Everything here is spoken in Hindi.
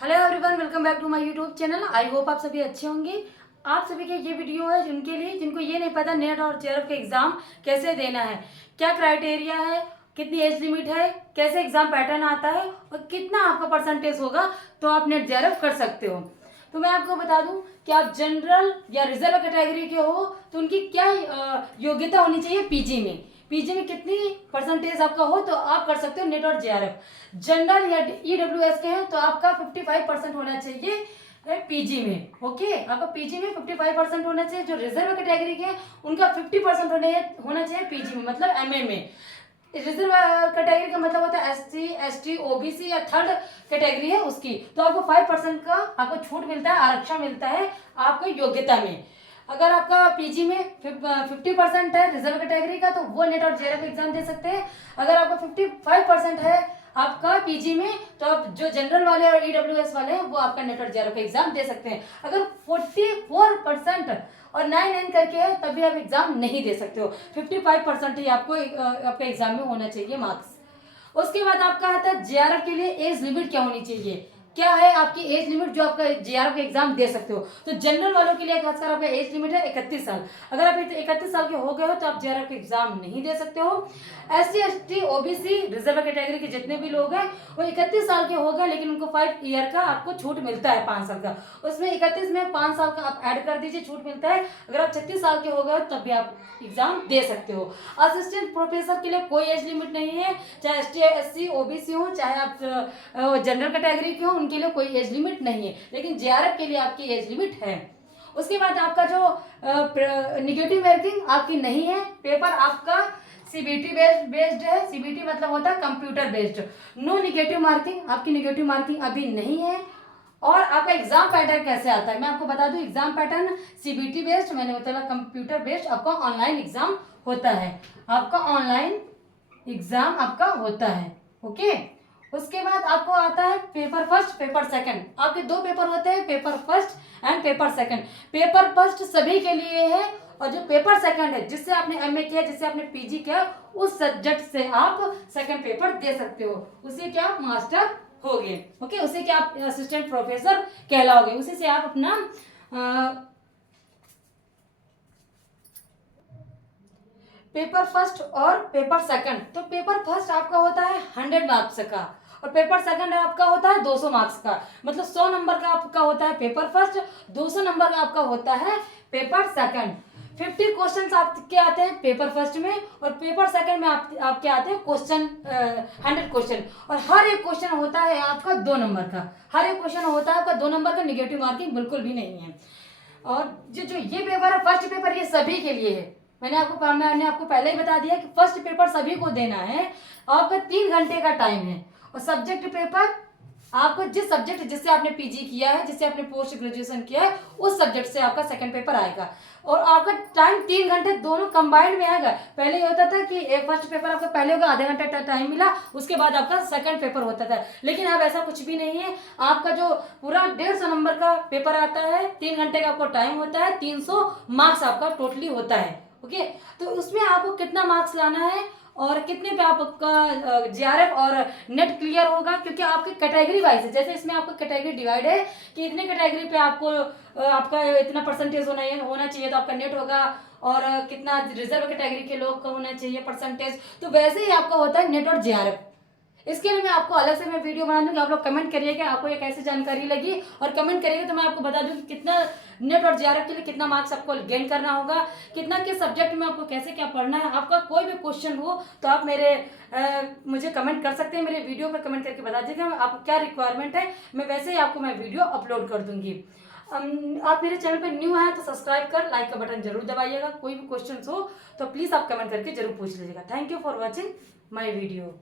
Hello everyone, welcome back to my YouTube channel. I hope आप सभी अच्छे होंगे। आप सभी के ये वीडियो है जिनके लिए जिनको ये नहीं पता नेट और जेआरएफ का एग्ज़ाम कैसे देना है, क्या क्राइटेरिया है, कितनी एज लिमिट है, कैसे एग्ज़ाम पैटर्न आता है और कितना आपका परसेंटेज होगा तो आप नेट जेआरएफ कर सकते हो। तो मैं आपको बता दूं कि आप जनरल या रिजर्व कैटेगरी के हो तो उनकी क्या योग्यता होनी चाहिए पीजी में कितनी परसेंटेज आपका हो तो आप कर सकते हो नेट और जेआरएफ। जनरल या ईडब्ल्यूएस के हैं तो आपका 55% होना चाहिए पीजी में। ओके, आपका पीजी में 55% होना चाहिए। जो रिजर्व कैटेगरी के हैं उनका 50% होना चाहिए पीजी में, मतलब एमए में। रिजर्व कैटेगरी का मतलब होता है एससी, एसटी, ओबीसी या थर्ड कैटेगरी है उसकी, तो आपको 5% का आपको छूट मिलता है, आरक्षण मिलता है आपको योग्यता में। अगर आपका पीजी में 50% है रिजर्व कैटेगरी का तो वो नेट और जेआरएफ एग्जाम दे सकते हैं। अगर आपका 55% है आपका पीजी में तो आप जो जनरल वाले और ईडब्ल्यूएस वाले हैं वो आपका नेट और जेआरएफ एग्जाम दे सकते हैं। अगर 44% और 9 करके है तभी आप एग्जाम नहीं दे सकते हो। 55% ही आपको आपके एग्जाम में होना चाहिए मार्क्स। उसके बाद आपका आता है जेआरएफ के लिए एज लिमिट क्या होनी चाहिए, क्या है आपकी एज लिमिट जो आपका जेआरएफ का एग्जाम दे सकते हो। तो जनरल वालों के लिए खासकर आपका एज लिमिट है 31 साल। अगर आप 31 साल के हो गए हो तो आप जेआरएफ का एग्जाम नहीं दे सकते हो। SC, ST, OBC, reserve category के जितने भी लोग हैं वो 31 साल के हो गए लेकिन उनको 5 ईयर का आपको छूट मिलता है, 5 साल का। उसमें 31 में 5 साल का आप ऐड कर दीजिए, छूट मिलता है। अगर आप 36 साल के हो गए तब भी आप एग्जाम दे सकते हो। असिस्टेंट प्रोफेसर के लिए कोई एज लिमिट नहीं है, चाहे एसटी, एससी, ओबीसी हो, चाहे आप जनरल कैटेगरी के हो, उनके लिए कोई एज लिमिट नहीं है। लेकिन जेआरएफ के लिए आपकी एज लिमिट है। उसके बाद आपका जो निगेटिव मार्किंग आपकी नहीं है, पेपर आपका सीबीटी बेस्ड है। सीबीटी मतलब होता है computer based. No negative marking, आपकी निगेटिव मार्किंग अभी नहीं है। और आपका एग्जाम पैटर्न कैसे आता है मैं आपको बता दूं। एग्जाम पैटर्न सीबीटी बेस्ड, मैंने बताया कंप्यूटर बेस्ड, आपका ऑनलाइन एग्जाम होता है। आपका ऑनलाइन एग्जाम आपका होता है। ओके, उसके बाद आपको आता है पेपर फर्स्ट, पेपर सेकंड। आपके दो पेपर होते हैं, paper first and paper second. Paper first सभी के लिए है और जो पेपर सेकंड है जिससे आपने एमए किया, जिससे आपने पीजी किया, उस सब्जेक्ट से आप सेकंड पेपर दे सकते हो। उसी के आप मास्टर होगे। ओके, उसी के आप असिस्टेंट प्रोफेसर कहलाओगे। उसी से आप अपना पेपर फर्स्ट और पेपर सेकंड। तो पेपर फर्स्ट आपका होता है 100 मार्क्स का और पेपर सेकंड आपका होता है 200 मार्क्स का, मतलब 100 नंबर का आपका होता है पेपर फर्स्ट, 200 नंबर का आपका होता है पेपर सेकंड। 50 क्वेश्चन आपके आते हैं पेपर फर्स्ट में और पेपर सेकंड में आपके आते हैं क्वेश्चन 100 क्वेश्चन। और हर एक क्वेश्चन होता है आपका 2 नंबर का। हर एक क्वेश्चन होता है आपका 2 नंबर का, निगेटिव मार्किंग बिल्कुल भी नहीं है। और जो ये पेपर है फर्स्ट पेपर, ये सभी के लिए है। मैंने आपको पहले ही बता दिया कि फर्स्ट पेपर सभी को देना है। आपका 3 घंटे का टाइम है और सब्जेक्ट पेपर आपको जिस सब्जेक्ट जिससे आपने पीजी किया है, जिससे आपने पोस्ट ग्रेजुएशन किया है, उस सब्जेक्ट से आपका सेकंड पेपर आएगा। और आपका टाइम 3 घंटे दोनों कंबाइंड में आएगा। पहले ये होता था कि फर्स्ट पेपर आपका पहले होगा, आधे घंटे टाइम मिला, उसके बाद आपका सेकंड पेपर होता था। लेकिन अब ऐसा कुछ भी नहीं है। आपका जो पूरा 150 नंबर का पेपर आता है, 3 घंटे का आपको टाइम होता है, 300 मार्क्स आपका टोटली होता है। ओके, तो उसमें आपको कितना मार्क्स लाना है और कितने पे आपका जेआरएफ और नेट क्लियर होगा, क्योंकि आपकी कैटेगरी वाइज है। जैसे इसमें आपको कैटेगरी डिवाइड है कि इतने कैटेगरी पे आपको आपका इतना परसेंटेज होना चाहिए तो आपका नेट होगा, और कितना रिजर्व कैटेगरी के लोग का होना चाहिए परसेंटेज, तो वैसे ही आपका होता है नेट और जेआरएफ। इसके लिए मैं आपको अलग से मैं वीडियो बना दूंगी। आप लोग कमेंट करिएगा आपको ये कैसी जानकारी लगी, और कमेंट करिएगा तो मैं आपको बता दूं कि कितना नेट और जेआरएफ के लिए कितना मार्क्स आपको गेन करना होगा, कितना किस सब्जेक्ट में आपको कैसे क्या पढ़ना है। आपका कोई भी क्वेश्चन हो तो आप मुझे कमेंट कर सकते हैं, मेरे वीडियो पर कमेंट करके बता दीजिएगा आपको क्या रिक्वायरमेंट है। मैं वैसे ही आपको मैं वीडियो अपलोड कर दूंगी। आप मेरे चैनल पे न्यू हैं तो सब्सक्राइब कर लाइक का बटन जरूर दबाइएगा। कोई भी क्वेश्चन हो तो प्लीज़ आप कमेंट करके जरूर पूछ लीजिएगा। Thank you for watching my video.